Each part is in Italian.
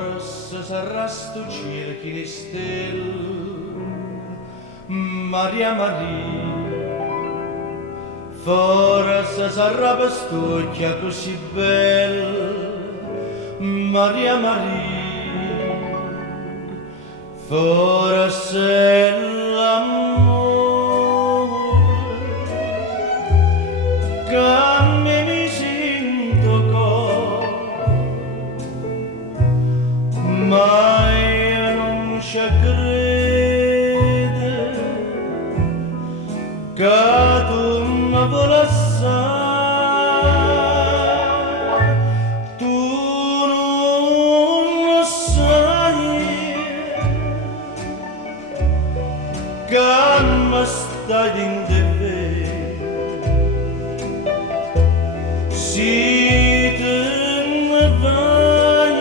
Forse sarà sto cielo che ne stelle, Maria Maria. Forse sarà quest'occhia così bella, Maria Maria. Forse è l'amore che mi sento ma io non ci credo che tu mi vuoi assai, tu non lo sai che mi stai in te. Si te ne vai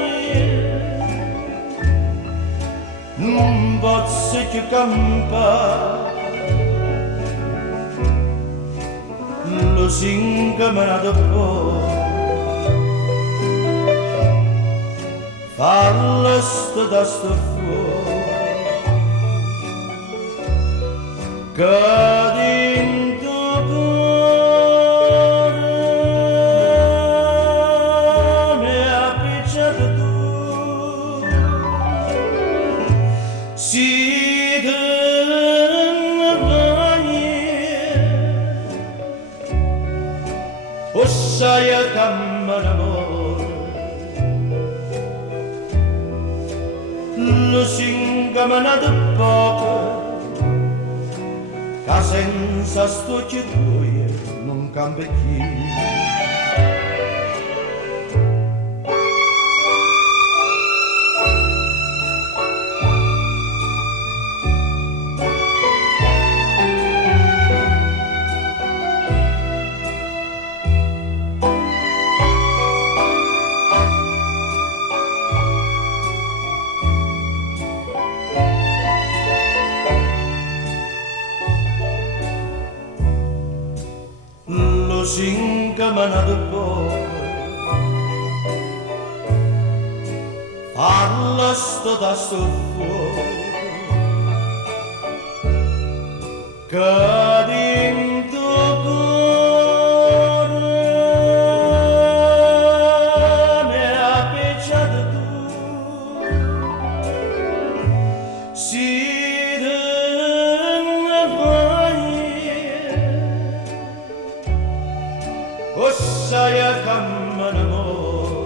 non posso più campare, lo singa me ne dopo, fallo sto da sto fuoco, che dentro cuore mi ha picciato tu. Si te ne vai, o sai che mi amore, lo singa me ne da poco, che senza sto cittadino non cambia più. Lo singa me ne dopo, parla sto da sto fuoco, che dentro cuore mi ha picciato tu. Si te ne vai, o sai che mi amore,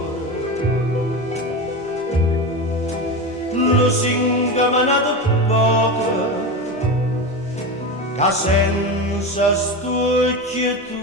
lo singa me ne da poco, che senza sto tu